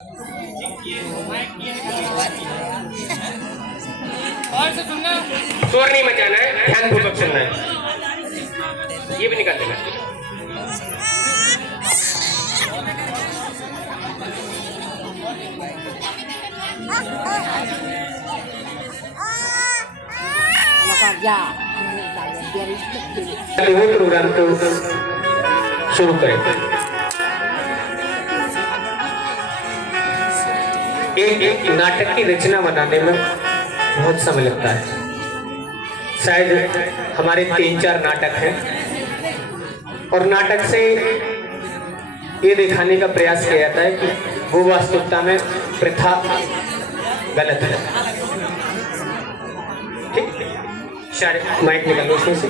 और से सुनना, शोर नहीं मचाना है, ध्यानपूर्वक सुनना है। ये भी निकाल देना। प्रोग्राम को शुरू करें। एक नाटक की रचना बनाने में बहुत समय लगता है। शायद हमारे 3-4 नाटक हैं और नाटक से ये दिखाने का प्रयास किया जाता है कि वो वास्तविकता में प्रथा गलत है। ठीक, शायद माइक निकालो उसमें से।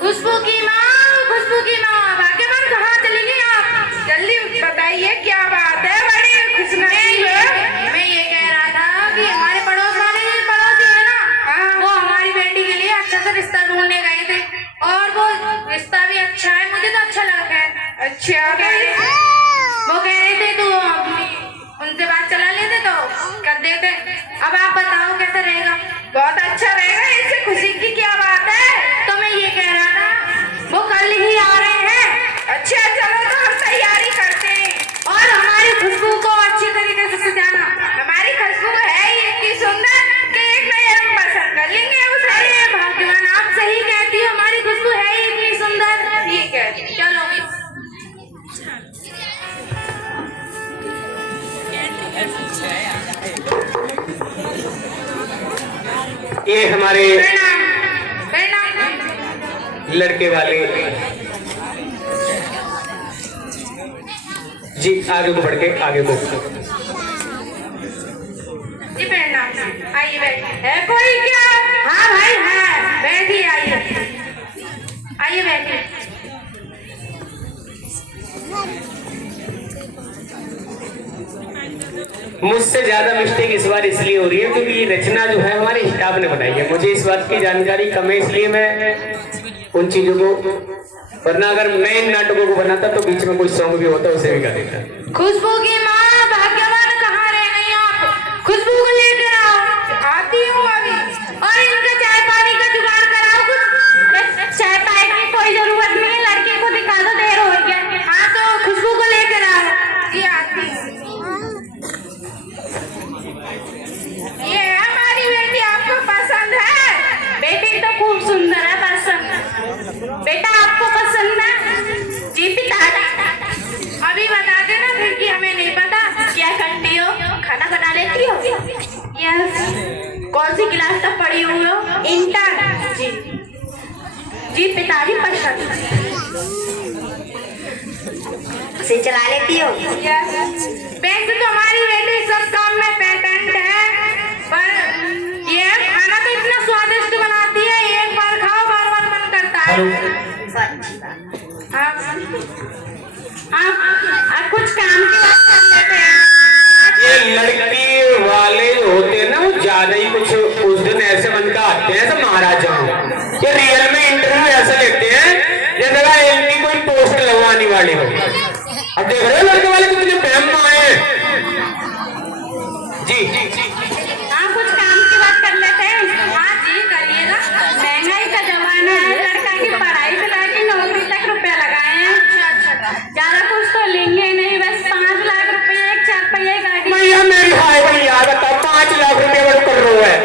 खुशबू की माँ भाग्यवान कहाँ चली गई आप? जल्दी बताइए क्या बात है? बड़ी खुशनसीब है। मैं ये कह रहा था कि हमारे पड़ोसी है ना, वो हमारी बेटी के लिए अच्छा सा रिश्ता ढूंढने गए थे और वो रिश्ता भी अच्छा है, मुझे तो अच्छा लगा है। अच्छा, वो कह रहे थे तो उनसे बात चला लेते तो कर देते। अब आप बताओ कैसा रहेगा? बहुत अच्छा रहेगा, इससे खुशी की क्या बात है? तो मैं ये कह रहा था वो कल ही आ रहे हैं। अच्छा चलो तो हम तैयारी करते हैं और हमारी खुशबू को अच्छी तरीके से सजाना। हमारी खुशबू है ही इतनी सुंदर कि एक नए रंग पसंद कर लेंगे उसे। अरे भाग्यवान आप सही कहती हो, हमारी खुशबू है ही इतनी सुंदर। ठीक है चलो। ये हमारे लड़के वाले जी, आगे को बढ़ के आगे को जी प्रणाम। आइए बैठिए। है कोई क्या? हाँ भाई है, बैठिए। आइए बैठिए। मुझसे ज्यादा मिस्टेक इस बार इसलिए हो रही है क्योंकि ये रचना जो है हमारे स्टाफ ने बनाई है। मुझे इस बात की जानकारी कम है, इसलिए मैं उन चीजों को, वरना अगर मैं इन नाटकों को बनाता तो बीच में कोई सॉन्ग भी होता उसे भी गा देता। खुशबू की माँ भाग्यवान कहाँ रह गई आप? खुशबू को लेकर आओ। आती हूँ अभी। और इनका चाय पानी का जुगाड़ कराओ कुछ। चाय पानी की कोई जरूरत नहीं है, लड़के को दिखा दो, देर हो गया। हाँ तो खुशबू को लेकर आओ। जी आती हूँ। ये हमारी बेटी आपको पसंद है? बेटी तो खूब सुंदर है, पसंद। बेटा आपको पसंद है? जी पिताजी। अभी बता देना फिर कि हमें नहीं पता। क्या करती हो? खाना बना लेती हो? यस। कौन सी क्लास तक पढ़ी हुई हो? इंटर। जी जी पिताजी पसंद से चला लेती हो? यस। वैसे तो हमारी बेटी सब काम में पेटेंट है, पर ये खाना तो इतना स्वादिष्ट बनाती है, एक बार खाओ बार बार मन करता है। आप कुछ काम की बात कर लेते हैं। ये लड़की वाले होते हैं ना, वो ज्यादा ही कुछ उस दिन ऐसे बन के आते हैं ऐसे महाराजा। ये रियल में इंटरव्यू ऐसे लेते हैं जैसे इनकी कोई पोस्ट लगवाने वाले हो। अब देख रहे हो लड़के वाले कितने प्रेम में आए हैं। जी हाँ कुछ काम की बात कर लेते हैं। हाँ जी करिएगा। महंगाई का जमाना है, लड़का की पढ़ाई से लेकर नौकरी तक रुपया लगाए हैं। ज्यादा कुछ तो लेंगे नहीं, बस 5 लाख रुपए, एक 4 पहिए गाड़ी। भैया मेरी हाय भैया बताओ 5 लाख रुपए बड़ कर रहे है।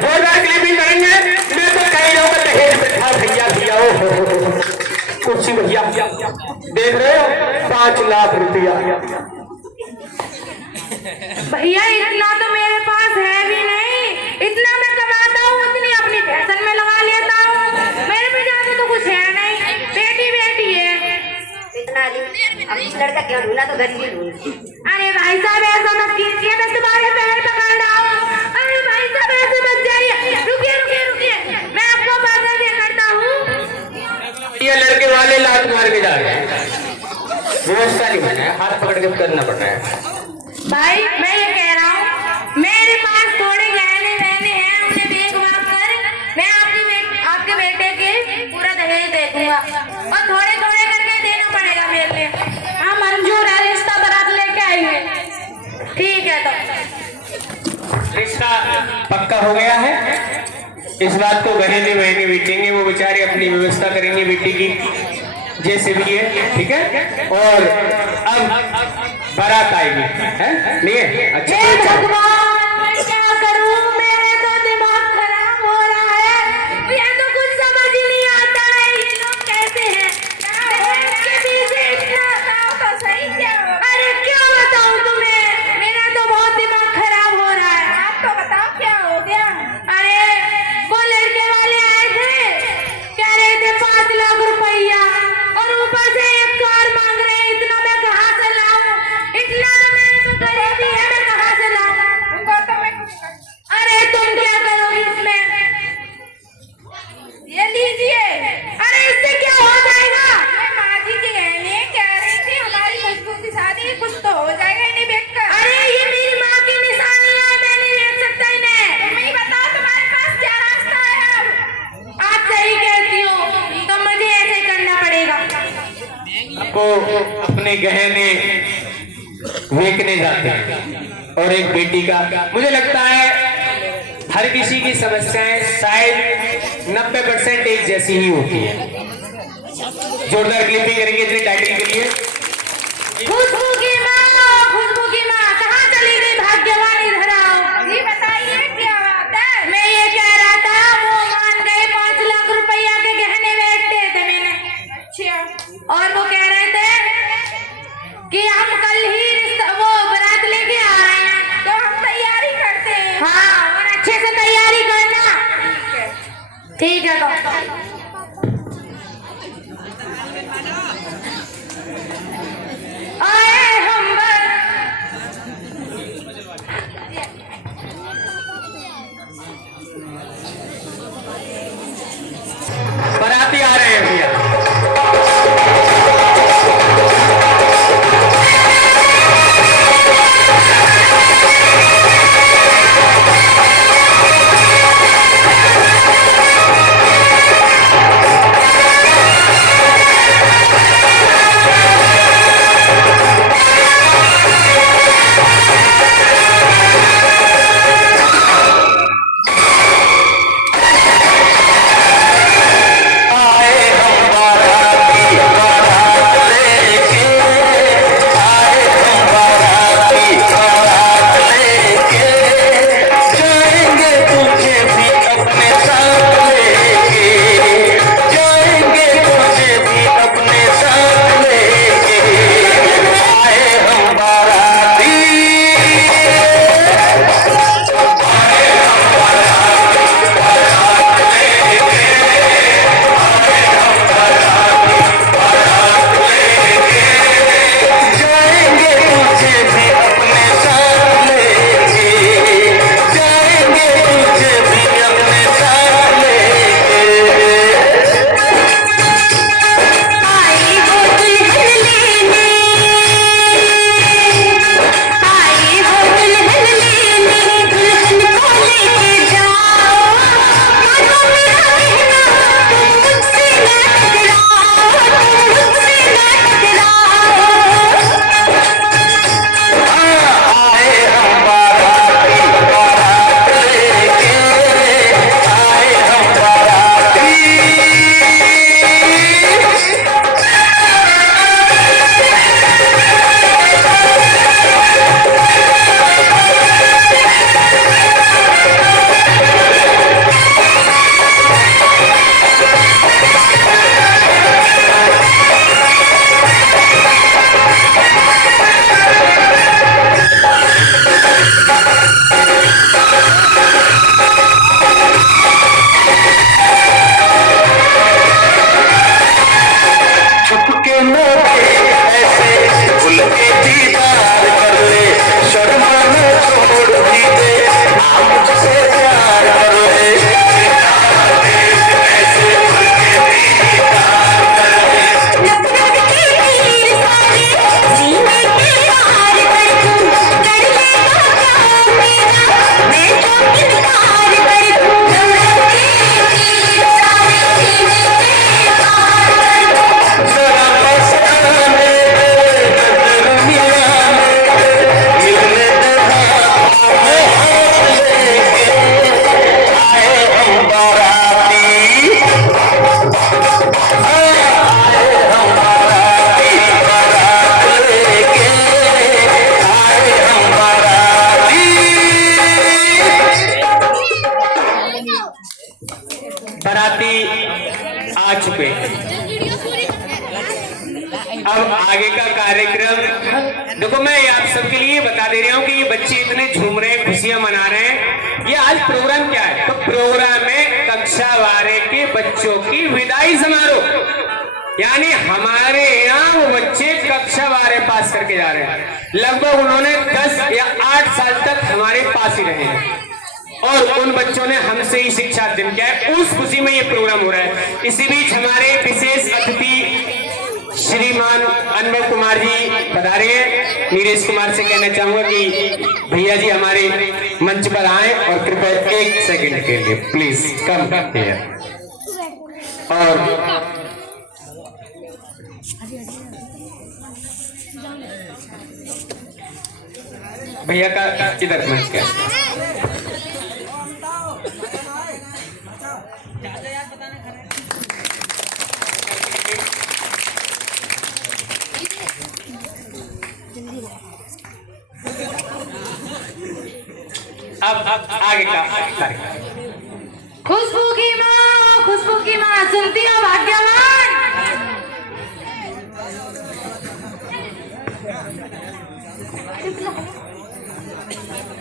2 लाख क्लिपिंग करेंगे, मैं तो कहीं जाऊंगा दहेज पे था भैया कुर्सी भैया देख रहे हो 5 लाख रुपया। भैया इतना तो मेरे पास है भी नहीं, इतना मैं कमाता हूँ उतनी अपनी फैशन में लगा लेता हूँ। मेरे पे ज्यादा तो कुछ है नहीं, बेटी है। इतना लड़का क्यों ढूंढा तो गरीबी ढूंढी। अरे भाई साहब ऐसा मत कीजिए, मैं तुम्हारे पैर पकड़ रहा हूँ। अरे भाई साहब ऐसे मत जाइए, रुकिए, मैं आपको बात करता हूँ। ये लड़के वाले लात मार के जा रहे हैं, व्यवस्था नहीं बना है, हाथ पकड़ के करना पड़ रहा है। भाई मैं ये कह रहा हूँ मेरे पास पक्का हो गया है। इस बात को बहने बहने बीतेंगे, वो बेचारे अपनी व्यवस्था करेंगे बेटी की जैसे भी है, ठीक है। और अब बारात आएगी, है नहीं है? अच्छा हे भगवान, मैं क्या करूं? मेरा तो दिमाग खराब हो रहा है, मुझे तो कुछ समझ ही नहीं आता है। ये लोग कैसे हैं? दहेज के पीछे इतना बताओ तो सही, क्या हो? अरे क्या बताऊं तुम्हें, मेरा तो बहुत दिमाग खराब हो रहा है। आप तो बताओ क्या हो गया? अरे वो लड़के वाले आए थे, कह रहे थे 5 लाख रुपया और ऊपर से एक कार मांग रहे हैं। इतना मैं कहाँ से लाऊं? इतना तो मेरे तो गरीबी है, मैं कहाँ से लाऊं? उनको तो मैं अरे तुम क्या करोगी इसमें? ये लीजिए। अरे इससे क्या हो जाएगा? मैं माँ जी के गहने कह रही थी, हमारी खुशबू की शादी, कुछ तो हो जाएगा इन्हें बेचकर। अरे ये मेरी माँ की निशानी है, मैं नहीं बेच सकता इन्हें। तुम ही बताओ तुम्हारे पास क्या रास्ता है? अब आप सही कहती हो, तो मुझे ऐसे करना पड़ेगा। आपको अपने गहने बेचने जाते हैं और एक बेटी का, मुझे लगता है हर किसी की समस्याएं शायद 90% एक जैसी ही होती है। जोरदार क्लिपिंग करेंगे इतने टाइटल के लिए। खुशबू की माँ कहाँ चली गई? भाग्यवान इधर आओ। जी बताइए क्या बात है? मैं ये कह रहा था, वो मान गए 5 लाख रुपया के गहने बेचते थे मैंने। अच्छा। और वो कह रहे थे कि हम कल ही वो बारात लेके आ रहे हैं, तो हम तैयारी करते हैं। हाँ, और अच्छे से तैयारी करना। ठीक है तो आए हम बाराती आ रहे हैं भैया। बाराती आ चुके हैं। अब आगे का कार्यक्रम देखो, मैं आप सबके लिए बता दे रहा हूँ कि ये बच्चे इतने झूम रहे हैं, खुशियां मना रहे हैं। ये आज प्रोग्राम क्या है? तो प्रोग्राम है कक्षा 12 के बच्चों की विदाई समारोह। यानी हमारे यहाँ वो बच्चे कक्षा 12 पास करके जा रहे हैं। लगभग उन्होंने 10 या 8 साल तक हमारे पास ही रहे हैं और उन बच्चों ने हमसे ही शिक्षा अर्जन किया है। उस खुशी में ये प्रोग्राम हो रहा है। इसी बीच हमारे विशेष अतिथि श्रीमान अनमोल कुमार जी पधारे हैं। नीरज कुमार से कहना चाहूंगा कि भैया जी हमारे मंच पर आए और कृपया 1 सेकंड के लिए प्लीज कम हियर। और भैया का किधर मंच क्या? अब आगे का खुशबू की माँ सुनती हो भाग्यवान।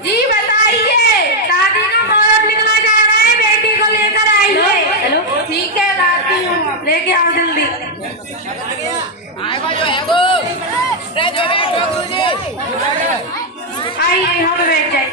जी बताइए, शादी का मुहूर्त निकला जा रहा है, बेटी को लेकर आइए। हेलो ठीक है, लाती हूँ, लेके आओ जल्दी। आइए यहाँ पे बैठ जाइए।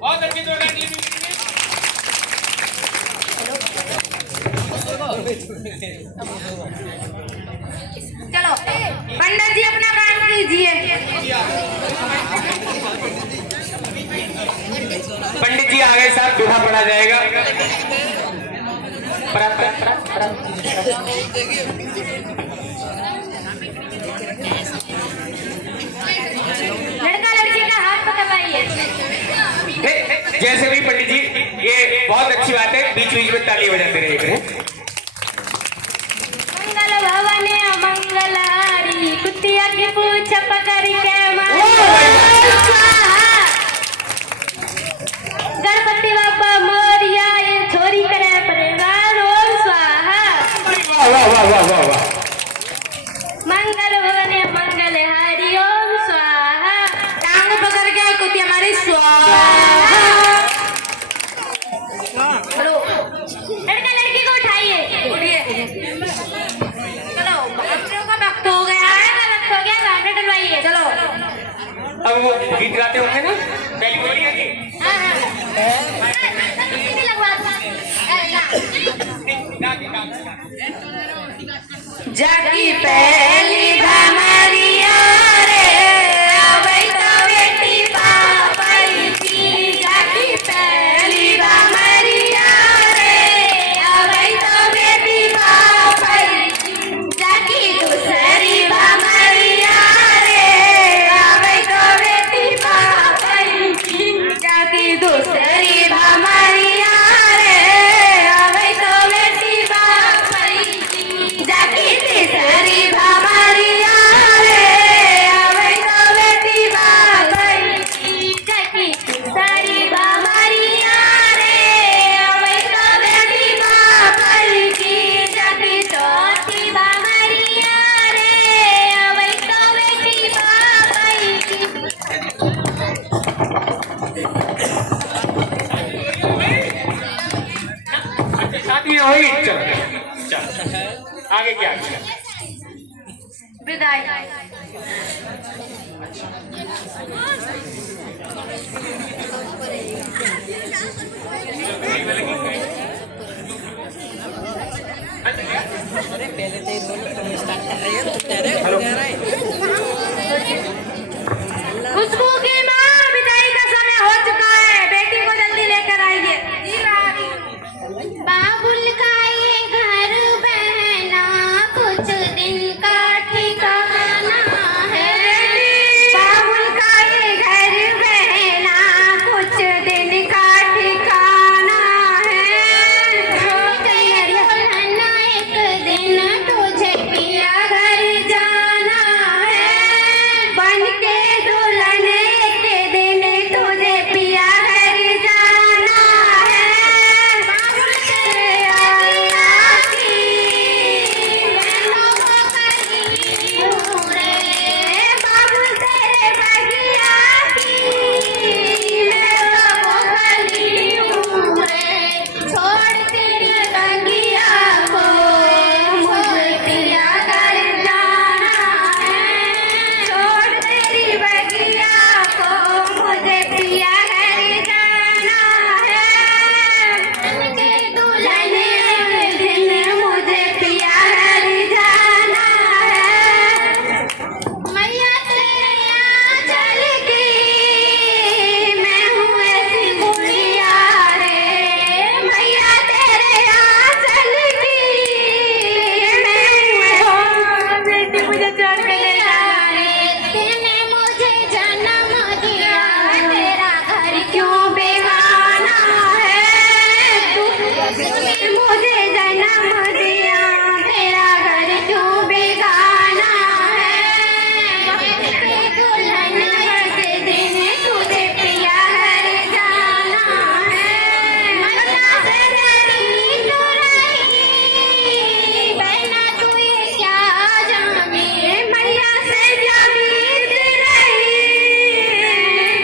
बहुत अच्छी जोरदार क्लिपिंग। चलो पंडित जी अपना काम कीजिए। पंडित जी आ गए साहब, दूल्हा पड़ा जाएगा। लड़का लड़की का हाथ पकड़वाइए। जैसे भी पंडित जी, ये बहुत अच्छी बात है, बीच बीच में ताली बजाते रहिए। मंगल भवने अमंगल हारी, कुतिया की पूछ पकड़ के मारी। गणपति बापा मोरिया, ये छोरी करे परिवार ओम स्वाहा। वाह वाह वाह वाह वाह वाह। मंगल भवने मंगल हारी ओम स्वाहा। टांग पकड़ के कुतिया मारी स्वाहा। चलो लड़का लड़की को उठाइए, उठिए। चलो बच्चों का वक्त हो गया है, वक्त हो गया, सामने डलवाइए। चलो अब वो गीत गाते होंगे ना, पहली बोली है कि हाँ हाँ लगवा जाकी पहली भमरिया रे, अबई तो बेटी पापई की। जाकी पहली भमरिया रे, अबई तो बेटी पापई की। जाकी दूसरी भमरिया रे, अबई तो बेटी पापई की। जाकी दूसरी भमरिया रे, अबई तो बेटी पापई की। जाकी तीसरी भमरिया विदाई। खुशबू की माँ, विदाई का समय हो चुका है, बेटी को जल्दी लेकर आइए। बाबुल का ये घर बहना कुछ दिन का ठिकाना है। बाबुल का ये घर बहना कुछ दिन का ठिकाना है। हो गई दुल्हन एक दिन तुझे पिया घर जाना है, बन के दुल्हन एक दिन तुझे पिया घर जाना है। बाबुल तेरे आया की मैं करी हूँ रे। बाबुल तेरे बगिया की मैं करी हूँ रे। छोड़ तेरी बगिया को मुझे पिया घर जाना है। छोड़ तेरी बगिया को मुझे पिया घर जाना है। के दुल्हन एक दिन मुझे पिया घर जाना है। मैया तेरे यहाँ चल की मैं हूँ ऐसी बुढ़िया रे। मैया तेरे यहाँ चल की मैं हूँ। बेटी मुझे छोड़ के ले जा रे। तूने मुझे जन्म दिया, तेरा घर क्यों बेगाना है तू? तूने मुझे जन्म दिया, तेरा घर क्यों बेगाना है? दुल्हन बड़े दिन तुझे पिया घर जाना है। मैया से नींद रही, बहना तू ये क्या जाने। मैया से जमीन रही,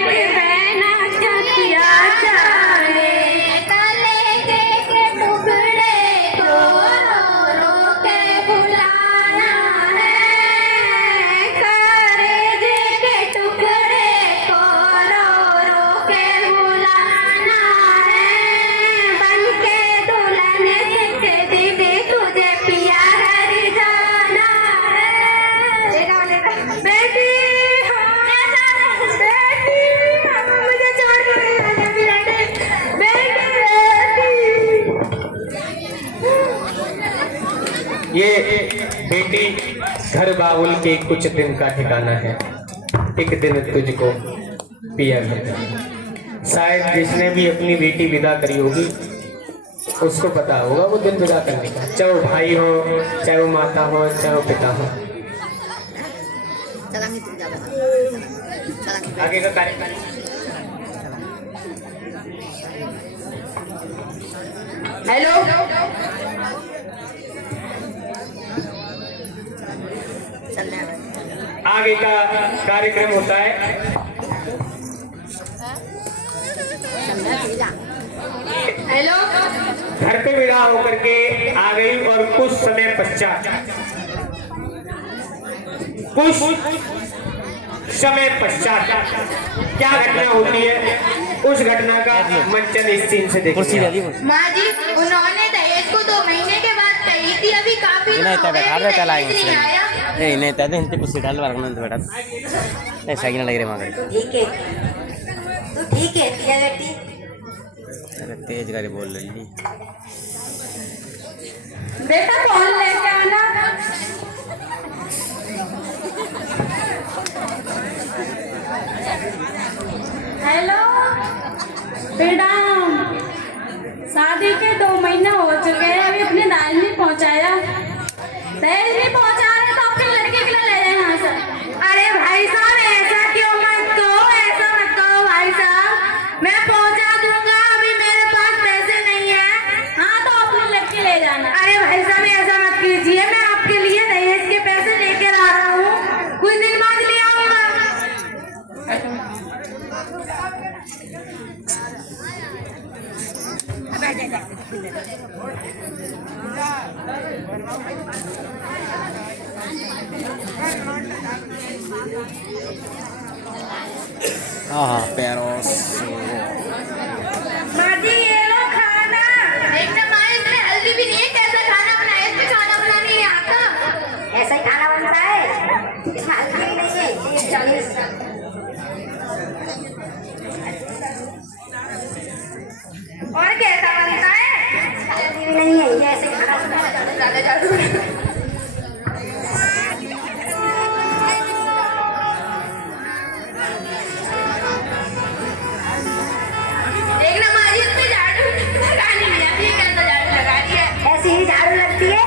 बहना क्या किया जाने। कलेजे के टुकड़े को रो रो के भुलाना है। कलेजे के टुकड़े को रो रो के बुलाना है। बन के दुल्हन एक दिन तुझे पिया घर जाना है। बेटी मुझे छोड़ के नहीं जाना बेटी। ये बेटी घर बाबुल के कुछ दिन का ठिकाना है। एक दिन तुझको पिया घर जाना। शायद जिसने भी अपनी बेटी विदा करी होगी उसको पता होगा वो दिन विदा करने का, चाहे वो भाई हो, चाहे वो माता हो, चाहे वो पिता हो। आगे का कार्यक्रम हेलो आगे का कार्यक्रम होता है हेलो घर पे विदा होकर के आ गई और कुछ समय पश्चात क्या घटना होती है, उस घटना का मंचन इस सीन से देखिए। माँ जी, उन्होंने दहेज को 2 महीने के बाद कही थी, अभी काफी दिन हो गए, दहेज नहीं आया। नहीं तैसे इंते कुछ डाल वाला बेटा ऐसा ही ना लग रहे मगर ठीक है तू ठीक है क्या बेटी। अरे तेज गाड़ी बोल रही बेटा कौन लेके आना। हेलो मैडम, शादी के 2 महीने हो चुके हैं, अभी अपने दाल नहीं पहुंचाया, दहेज नहीं पहुंचा रहे तो आपके लड़के के लिए ले जाए यहाँ से। अरे भाई साहब ऐसा क्यों मत कहो, ऐसा मत कहो भाई साहब, मैं पहुंचा दूंगा, अभी मेरे पास पैसे नहीं है। हाँ तो अपने लड़के ले जाना। अरे भाई साहब ऐसा मत कीजिए, मैं आपके लिए दहेज के पैसे लेकर आ रहा हूँ, कुछ दिन बाद ले आऊंगा। हाँ पैरों माजी ये लो खाना। एकदम माँ इसमें हल्दी भी नहीं है, कैसा खाना बनाया, इसमें खाना बनाने नहीं आता। ऐसा ही खाना बनता है, इसमें हल्दी भी नहीं है। 40 और कैसा बनता है? हल्दी भी नहीं है, ये ऐसे ही खाना बनता है। ज्यादा जादू। देखना माजी इसमें झाड़ू लगानी नहीं आती है, कैसा झाड़ू लगा रही है। ऐसी ही झाड़ू लगती है।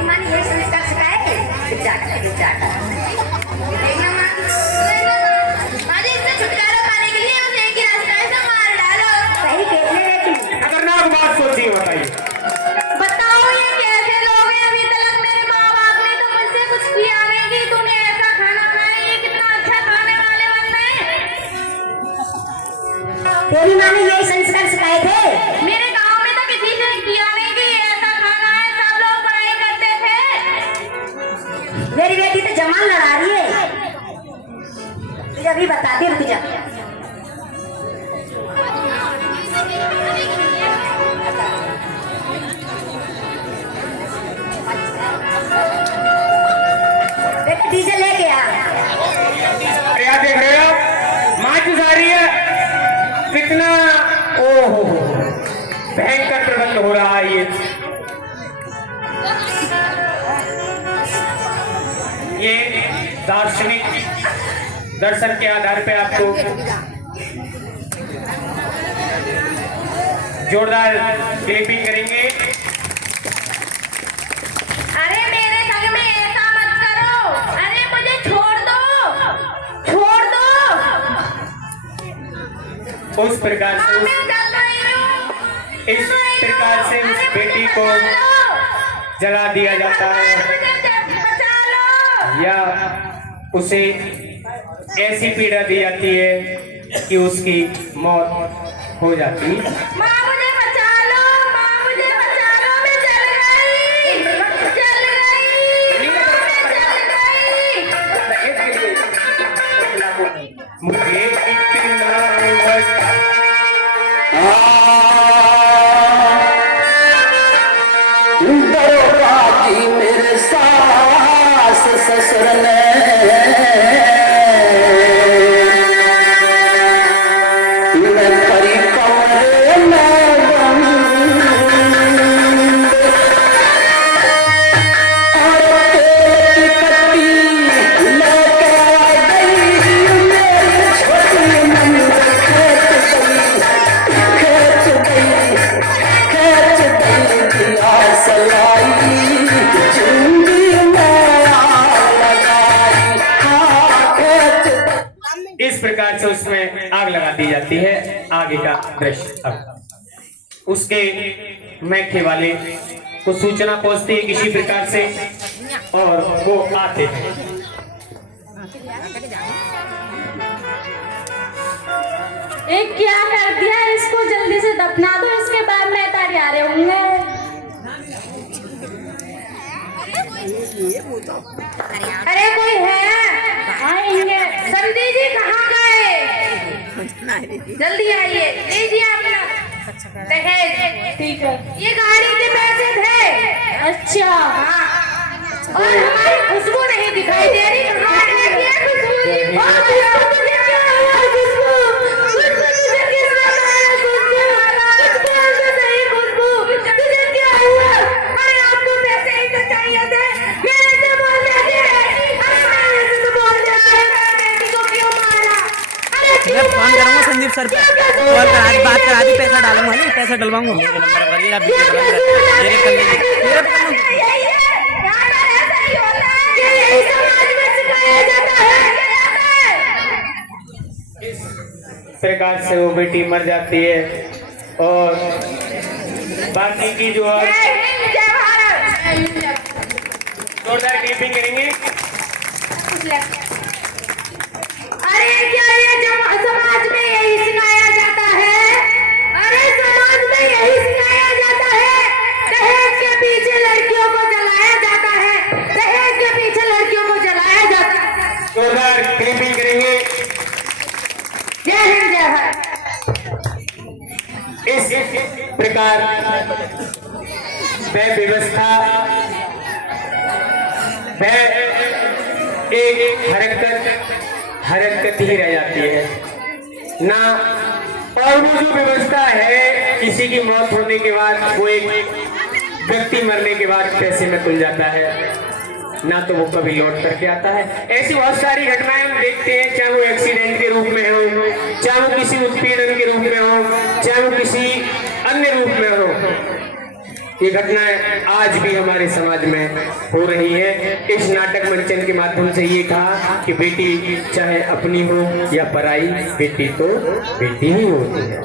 ईमान ये संस्कार सिखाए, देखना माजी इससे छुटकारा पाने के लिए उसे एक ही रास्ता है, इसे मार डालो। सही कहने लेती। खतरनाक बात सोची है, बताइए। बताओ ये कैसे लोग हैं? अभी तक मेरे माँ बाप ने तो मुझसे कुछ किया नहीं कि तूने ऐसा खाना बनाया, ये कितना अच्छा खाने वाले बन गए। तेरी माँ ने यही संस्कार सिखाए थे। मेरे गांव में तो किसी ने किया नहीं कि ये ऐसा खाना है, सब लोग पढ़ाई करते थे। मेरी बेटी तो जवान लड़ा रही है। तुझे अभी बताती हूँ, रुक जा। बेटा डीजल लेके आ। क्या देख रहे हो? माच जा रही है, कितना ओहो भयंकर प्रबंध हो रहा है ये दार्शनिक दर्शन के आधार पे आपको जोरदार क्लिपिंग करेंगे। अरे मेरे संग में ऐसा मत करो, अरे मुझे छोड़ दो, छोड़ दो। उस प्रकार हाँ, से मैं चल रही हूँ। इस प्रकार से उस बेटी को जला दिया जाता है बचा लो। या उसे ऐसी पीड़ा दी जाती है कि उसकी मौत हो जाती है। माँ मुझे बचा लो, माँ मुझे बचा लो, मैं चल गई, चल गई, मैं चल गई। मुझे इतना दरोगाजी मेरे सास ससुर ने मैं करी कमरे में बंद और तेल की कट्टी लेके आ गई मेरी छोटी नंद खेत गई दिया सलाई जिंदगी में लगाई खेत। इस प्रकार से उसमें आग लगा दी जाती है। आगे का दृश्य अब उसके मैके वाले को सूचना पहुंचती है किसी प्रकार से और वो आते हैं। एक क्या कर दिया, इसको जल्दी से दफना दो, इसके बाद में तैयार होंगे। अरे कोई है? आएंगे। समधी जी कहाँ गए? जल्दी आइए, लीजिए अपना दहेज। ठीक है, ये गाड़ी के पैसे थे। अच्छा हाँ, और हमारी खुशबू नहीं दिखाई दे रही। कहाँ है ये खुशबू जी? मैं फोन करूँगा संदीप सर पे, कॉल करा दी, बात करा दी, पैसा डालूंगा, नहीं पैसा डलवाऊंगा मेरे नंबर पर। ये आप वीडियो कर इस प्रकार से वो बेटी मर जाती है और बाकी की जो जोरदार क्लिपिंग करेंगे। अरे क्या ये समाज में यही सिखाया जाता है? अरे समाज में यही सिखाया जाता है? दहेज के पीछे लड़कियों को जलाया जाता है, दहेज के पीछे लड़कियों को जलाया वह व्यवस्था, वह एक हरकत ही रह जाती है ना। और वो जो व्यवस्था है किसी की मौत होने के बाद, वो एक व्यक्ति मरने के बाद पैसे में खुल जाता है ना, तो वो कभी लौट करके आता है। ऐसी बहुत सारी घटनाएं हम देखते हैं, चाहे वो एक्सीडेंट के रूप में हो, चाहे वो किसी उत्पीड़न के रूप में हो, चाहे वो किसी अन्य रूप में हो। ये घटनाएं आज भी हमारे समाज में हो रही है। इस नाटक मंचन के माध्यम से ये कहा कि बेटी चाहे अपनी हो या पराई, बेटी तो बेटी ही होती है।